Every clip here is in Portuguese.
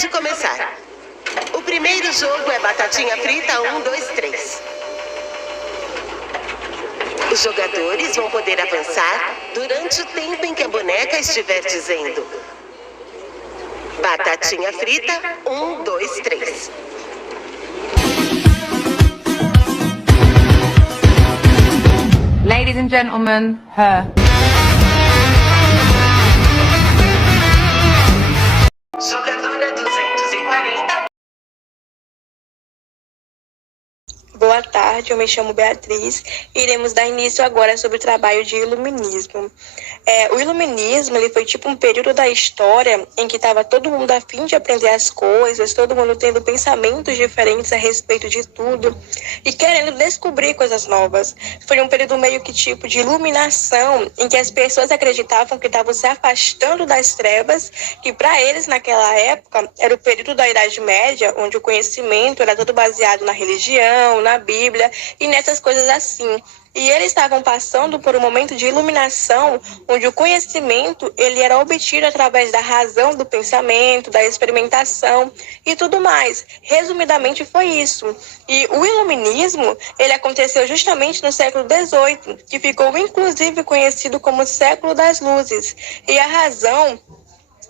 Pode começar. O primeiro jogo é batatinha frita 1, 2, 3. Os jogadores vão poder avançar durante o tempo em que a boneca estiver dizendo batatinha frita 1, 2, 3. Ladies and gentlemen, her. Jogadora 240. Boa tarde, eu me chamo Beatriz e iremos dar início agora sobre o trabalho de iluminismo. O iluminismo ele foi tipo um período da história em que estava todo mundo a fim de aprender as coisas, todo mundo tendo pensamentos diferentes a respeito de tudo e querendo descobrir coisas novas. Foi um período meio que tipo de iluminação em que as pessoas acreditavam que estavam se afastando das trevas, que para eles naquela época era o período da Idade Média, onde o conhecimento era todo baseado na religião, na Bíblia e nessas coisas assim. E eles estavam passando por um momento de iluminação, onde o conhecimento ele era obtido através da razão do pensamento, da experimentação e tudo mais. Resumidamente foi isso. E o iluminismo ele aconteceu justamente no século XVIII, que ficou inclusive conhecido como século das luzes. E a razão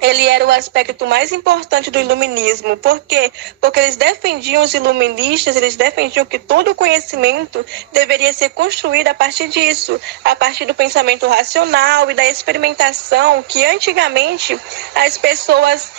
ele era o aspecto mais importante do iluminismo. Por quê? Porque eles defendiam, os iluministas, eles defendiam que todo o conhecimento deveria ser construído a partir disso, a partir do pensamento racional e da experimentação, que antigamente as pessoas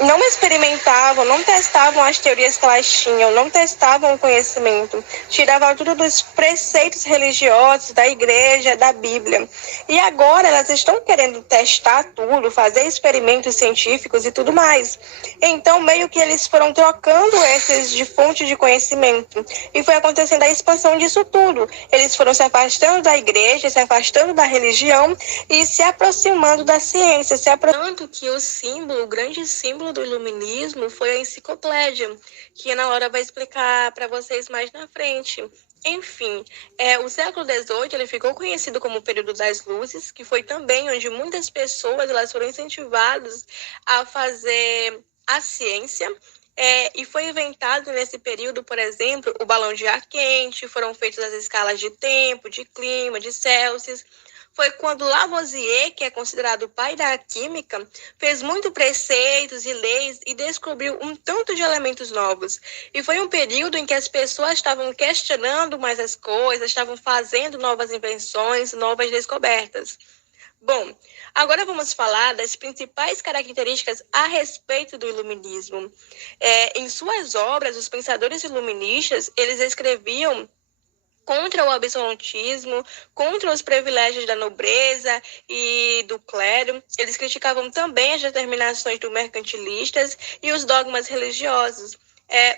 não experimentavam, não testavam as teorias que elas tinham, não testavam o conhecimento, tiravam tudo dos preceitos religiosos, da igreja, da Bíblia. E agora elas estão querendo testar tudo, fazer experimentos científicos e tudo mais. Então, meio que eles foram trocando esses de fonte de conhecimento. E foi acontecendo a expansão disso tudo. Eles foram se afastando da igreja, se afastando da religião e se aproximando da ciência. Tanto que o símbolo, o grande símbolo do iluminismo foi a enciclopédia, que a Ana Laura vai explicar para vocês mais na frente. Enfim, o século XVIII ele ficou conhecido como o período das luzes, que foi também onde muitas pessoas elas foram incentivadas a fazer a ciência. E foi inventado nesse período, por exemplo, o balão de ar quente, foram feitas as escalas de tempo, de clima, de Celsius. Foi quando Lavoisier, que é considerado o pai da química, fez muitos preceitos e leis e descobriu um tanto de elementos novos. E foi um período em que as pessoas estavam questionando mais as coisas, estavam fazendo novas invenções, novas descobertas. Bom, agora vamos falar das principais características a respeito do iluminismo. Em suas obras, os pensadores iluministas, eles escreviam contra o absolutismo, contra os privilégios da nobreza e do clero. Eles criticavam também as determinações do mercantilistas e os dogmas religiosos.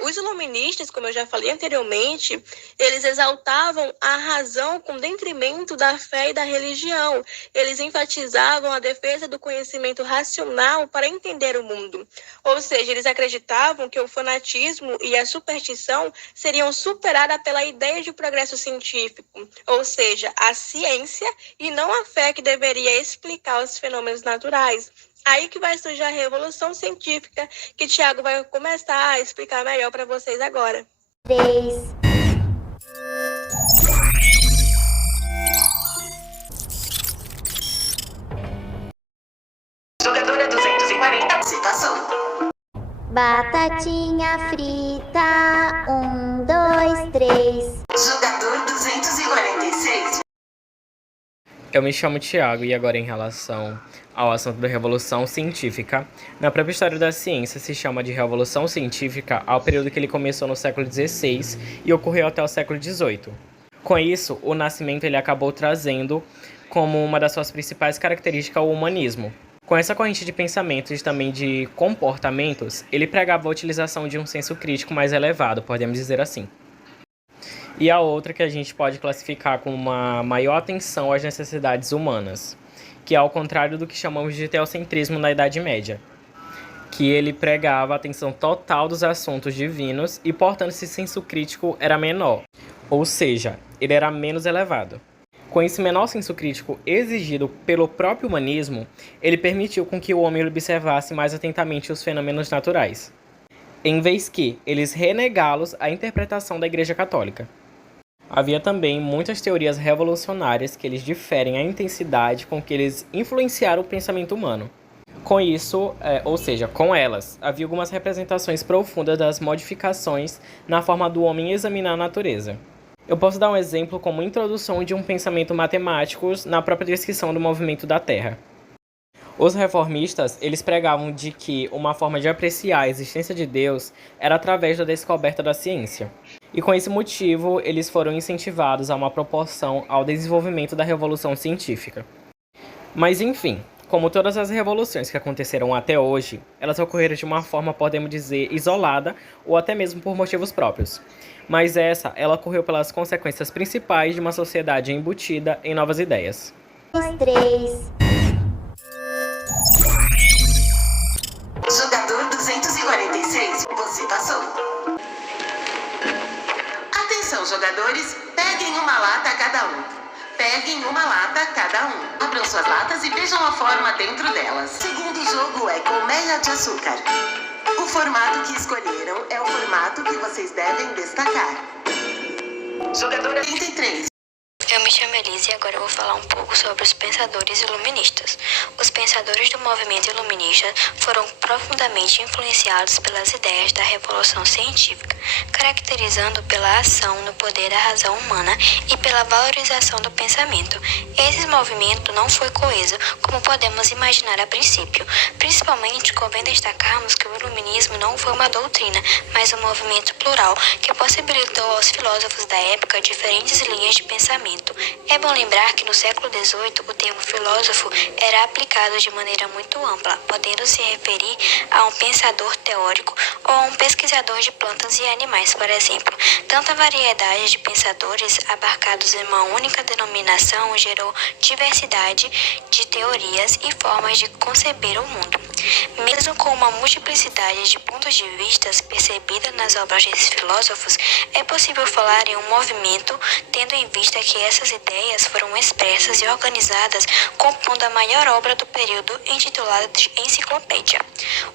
Os iluministas, como eu já falei anteriormente, eles exaltavam a razão com detrimento da fé e da religião. Eles enfatizavam a defesa do conhecimento racional para entender o mundo. Ou seja, eles acreditavam que o fanatismo e a superstição seriam superadas pela ideia de progresso científico, ou seja, a ciência e não a fé que deveria explicar os fenômenos naturais. Aí que vai surgir a revolução científica, que Tiago vai começar a explicar melhor para vocês agora. Jogadora 240. Citação. Batatinha frita, 1, 2, 3. Jogador 246. Eu me chamo Tiago e agora em relação ao assunto da Revolução Científica, na própria história da ciência se chama de Revolução Científica ao período que ele começou no século XVI e ocorreu até o século XVIII. Com isso, o Nascimento ele acabou trazendo como uma das suas principais características o humanismo. Com essa corrente de pensamentos e também de comportamentos, ele pregava a utilização de um senso crítico mais elevado, podemos dizer assim. E a outra que a gente pode classificar com uma maior atenção às necessidades humanas, que é ao contrário do que chamamos de teocentrismo na Idade Média, que ele pregava a atenção total dos assuntos divinos e, portanto, esse senso crítico era menor, ou seja, ele era menos elevado. Com esse menor senso crítico exigido pelo próprio humanismo, ele permitiu com que o homem observasse mais atentamente os fenômenos naturais, em vez que eles renegá-los à interpretação da Igreja Católica. Havia também muitas teorias revolucionárias que eles diferem a intensidade com que eles influenciaram o pensamento humano. Com isso, com elas, havia algumas representações profundas das modificações na forma do homem examinar a natureza. Eu posso dar um exemplo como introdução de um pensamento matemático na própria descrição do movimento da Terra. Os reformistas, eles pregavam de que uma forma de apreciar a existência de Deus era através da descoberta da ciência. E com esse motivo, eles foram incentivados a uma proporção ao desenvolvimento da Revolução Científica. Mas enfim, como todas as revoluções que aconteceram até hoje, elas ocorreram de uma forma, podemos dizer, isolada ou até mesmo por motivos próprios. Mas ela ocorreu pelas consequências principais de uma sociedade embutida em novas ideias. 3. Jogador 246, você passou. Atenção, jogadores, peguem uma lata cada um. Peguem uma lata cada um. Abram suas latas e vejam a forma dentro delas. O segundo jogo é colmeia de açúcar. O formato que escolheram é o formato que vocês devem destacar. Jogador 33. Eu me chamo Elise e agora eu vou falar um pouco sobre os pensadores iluministas. Os pensadores do movimento iluminista foram profundamente influenciados pelas ideias da Revolução Científica, caracterizando pela ação no poder da razão humana e pela valorização do pensamento. Esse movimento não foi coeso, como podemos imaginar a princípio. Principalmente convém destacarmos que o iluminismo não foi uma doutrina, mas um movimento plural que possibilitou aos filósofos da época diferentes linhas de pensamento. É bom lembrar que no século XVIII o termo filósofo era aplicado de maneira muito ampla, podendo se referir a um pensador teórico ou a um pesquisador de plantas e animais, por exemplo. Tanta variedade de pensadores abarcados em uma única denominação gerou diversidade de teorias e formas de conceber o mundo. Mesmo com uma multiplicidade de pontos de vista percebida nas obras desses filósofos, é possível falar em um movimento, tendo em vista que essas ideias foram expressas e organizadas compondo a maior obra do período, intitulada de Enciclopédia.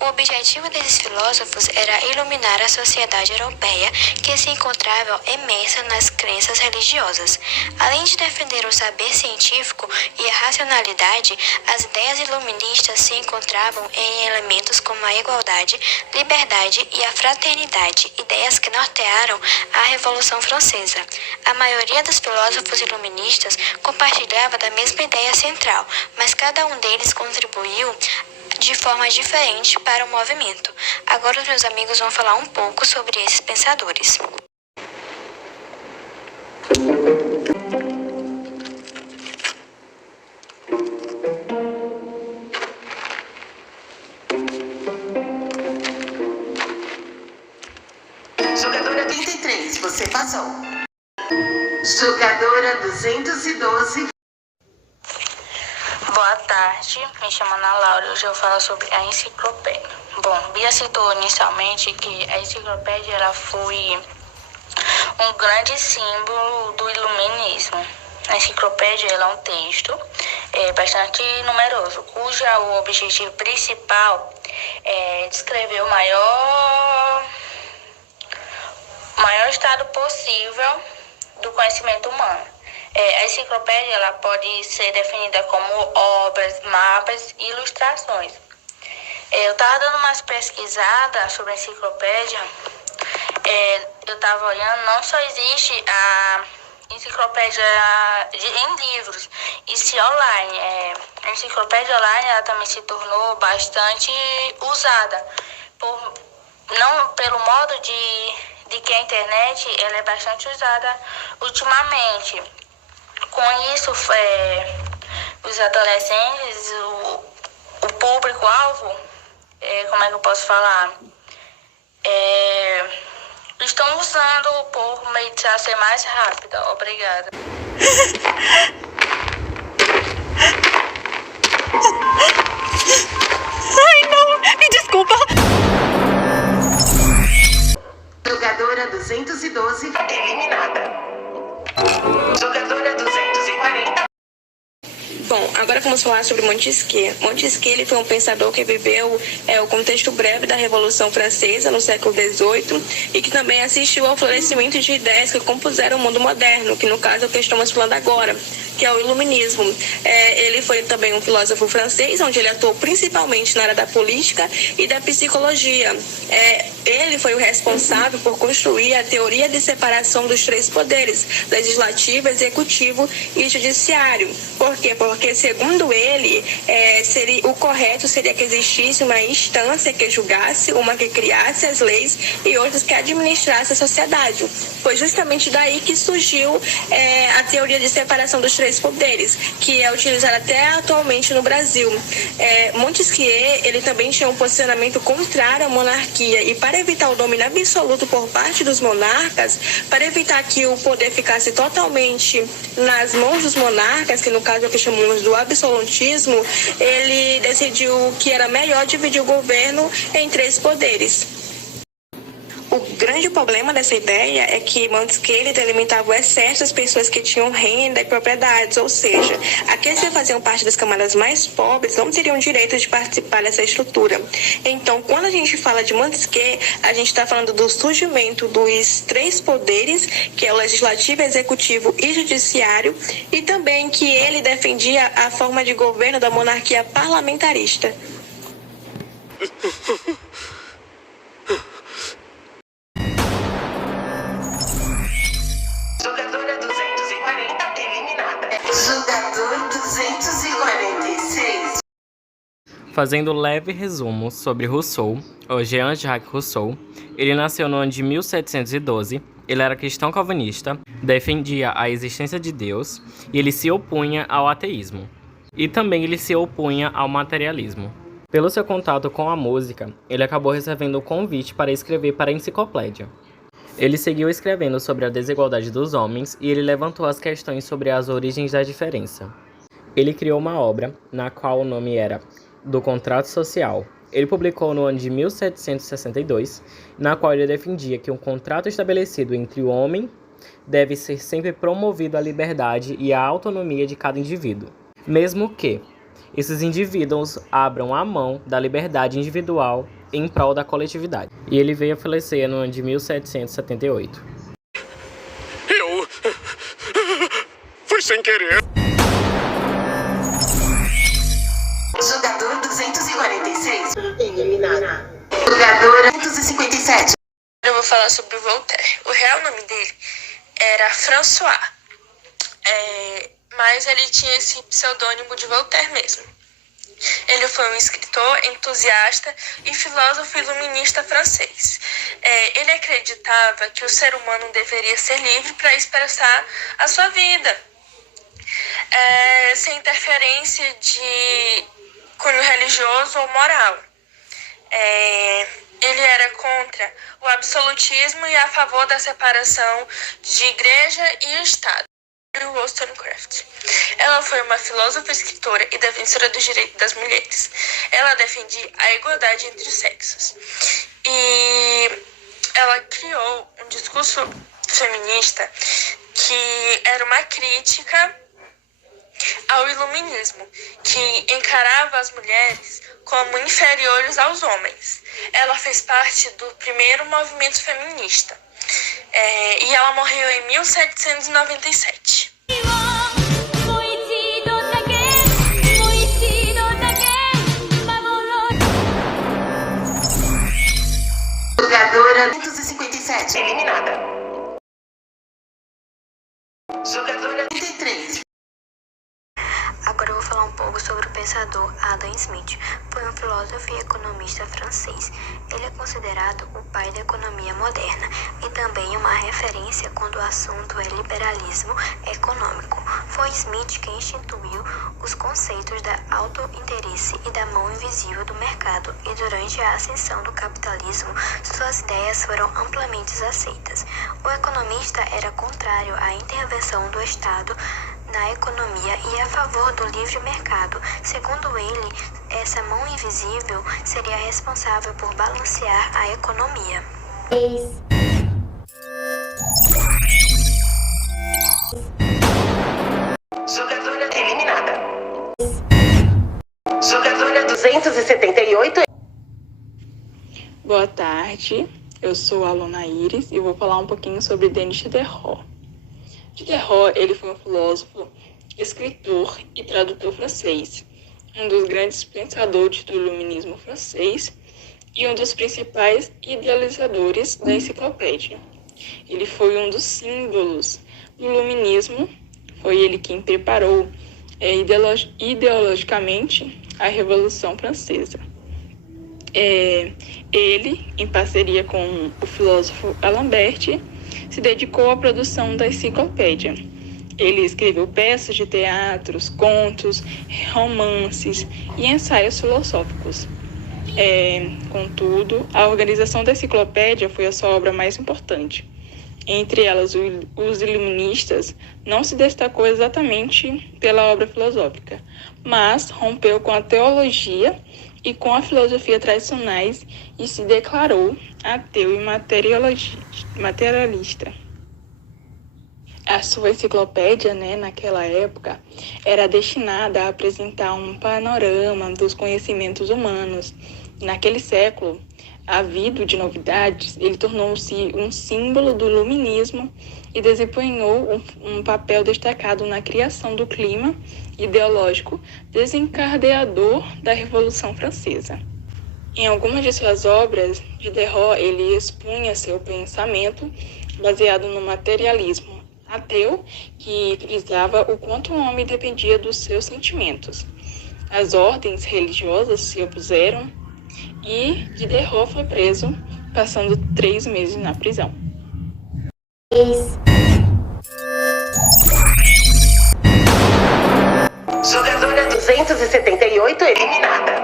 O objetivo desses filósofos era iluminar a sociedade europeia, que se encontrava imersa nas crenças religiosas. Além de defender o saber científico e a racionalidade, as ideias iluministas se encontravam em elementos como a igualdade, liberdade e a fraternidade, ideias que nortearam a Revolução Francesa. A maioria dos filósofos iluministas compartilhava da mesma ideia central, mas cada um deles contribuiu de forma diferente para o movimento. Agora os meus amigos vão falar um pouco sobre esses pensadores. Jogadora 33, você passou. Jogadora 212. Boa tarde, me chamo Ana Laura e hoje eu vou falar sobre a enciclopédia. Bom, Bia citou inicialmente que a enciclopédia ela foi um grande símbolo do iluminismo. A enciclopédia ela é um texto bastante numeroso, cujo o objetivo principal é descrever o maior estado possível do conhecimento humano. A enciclopédia ela pode ser definida como obras, mapas e ilustrações. Eu estava dando umas pesquisadas sobre a enciclopédia. Eu estava olhando, não só existe a enciclopédia em livros, e se online. A enciclopédia online ela também se tornou bastante usada, não pelo modo de que a internet ela é bastante usada ultimamente. Com isso, os adolescentes, o público-alvo, como é que eu posso falar? Estão usando por meio de ser mais rápida. Obrigada. Ai, não! Me desculpa! Jogadora 212 eliminada. Jogadora 240. Agora vamos falar sobre Montesquieu. Montesquieu ele foi um pensador que viveu o contexto breve da Revolução Francesa no século XVIII e que também assistiu ao florescimento de ideias que compuseram o mundo moderno, que no caso é o que estamos falando agora, que é o Iluminismo. Ele foi também um filósofo francês, onde ele atuou principalmente na área da política e da psicologia. Ele foi o responsável por construir a teoria de separação dos três poderes, legislativo, executivo e judiciário. Por quê? Porque, segundo ele, o correto seria que existisse uma instância que julgasse, uma que criasse as leis e outras que administrasse a sociedade. Foi justamente daí que surgiu a teoria de separação dos três poderes, que é utilizada até atualmente no Brasil. Montesquieu, ele também tinha um posicionamento contrário à monarquia e para evitar o domínio absoluto por parte dos monarcas, para evitar que o poder ficasse totalmente nas mãos dos monarcas, que no caso é o que chamamos do absolutismo, ele decidiu que era melhor dividir o governo em três poderes. O grande problema dessa ideia é que Montesquieu delimitava o excesso das pessoas que tinham renda e propriedades, ou seja, aqueles que faziam parte das camadas mais pobres não teriam direito de participar dessa estrutura. Então, quando a gente fala de Montesquieu, a gente está falando do surgimento dos três poderes, que é o legislativo, executivo e judiciário, e também que ele defendia a forma de governo da monarquia parlamentarista. Jogadora 240 eliminada. Jogador 246. Fazendo um leve resumo sobre Rousseau, ou Jean-Jacques Rousseau, ele nasceu no ano de 1712, ele era cristão calvinista, defendia a existência de Deus e ele se opunha ao ateísmo. E também ele se opunha ao materialismo. Pelo seu contato com a música, ele acabou recebendo o convite para escrever para a enciclopédia. Ele seguiu escrevendo sobre a desigualdade dos homens e ele levantou as questões sobre as origens da diferença. Ele criou uma obra, na qual o nome era Do Contrato Social. Ele publicou no ano de 1762, na qual ele defendia que um contrato estabelecido entre o homem deve ser sempre promovido a liberdade e a autonomia de cada indivíduo, mesmo que esses indivíduos abram a mão da liberdade individual em prol da coletividade. E ele veio a falecer no ano de 1778. Foi sem querer. Jogador 246 eliminada. Jogadora 257. Eu vou falar sobre Voltaire. O real nome dele era François, mas ele tinha esse pseudônimo de Voltaire mesmo. Ele foi um escritor, entusiasta e filósofo iluminista francês. Ele acreditava que o ser humano deveria ser livre para expressar a sua vida, sem interferência de cunho religioso ou moral. Ele era contra o absolutismo e a favor da separação de igreja e Estado. Wollstonecraft. Ela foi uma filósofa, escritora e defensora dos direitos das mulheres. Ela defendia a igualdade entre os sexos. E ela criou um discurso feminista que era uma crítica ao iluminismo, que encarava as mulheres como inferiores aos homens. Ela fez parte do primeiro movimento feminista. E ela morreu em 1797. Jogadora 257 eliminada. Jogadora 33. Agora eu vou falar um pouco sobre o pensador Adam Smith. Foi um filósofo e economista francês. Ele é considerado o pai da economia moderna e também uma referência quando o assunto é liberalismo econômico. Foi Smith quem instituiu os conceitos da auto-interesse e da mão invisível do mercado, e durante a ascensão do capitalismo, suas ideias foram amplamente aceitas. O economista era contrário à intervenção do Estado na economia e a favor do livre mercado. Segundo ele, essa mão invisível seria responsável por balancear a economia. Jogadora eliminada. Boa tarde, eu sou a aluna Iris e vou falar um pouquinho sobre Denis Diderot. Diderot, ele foi um filósofo, escritor e tradutor francês, um dos grandes pensadores do iluminismo francês e um dos principais idealizadores da enciclopédia. Ele foi um dos símbolos do iluminismo, foi ele quem preparou ideologicamente a Revolução Francesa. Ele, em parceria com o filósofo Alembert, se dedicou à produção da enciclopédia. Ele escreveu peças de teatros, contos, romances e ensaios filosóficos. Contudo, a organização da enciclopédia foi a sua obra mais importante. Entre elas, os iluministas não se destacou exatamente pela obra filosófica, mas rompeu com a teologia e com a filosofia tradicionais e se declarou ateu e materialista. A sua enciclopédia, naquela época, era destinada a apresentar um panorama dos conhecimentos humanos. Naquele século, ávido de novidades, ele tornou-se um símbolo do iluminismo e desempenhou um papel destacado na criação do clima ideológico desencadeador da Revolução Francesa. Em algumas de suas obras, Diderot ele expunha seu pensamento baseado no materialismo ateu, que frisava o quanto o homem dependia dos seus sentimentos. As ordens religiosas se opuseram e Diderot foi preso, passando 3 meses na prisão. Jogadora 278 eliminada.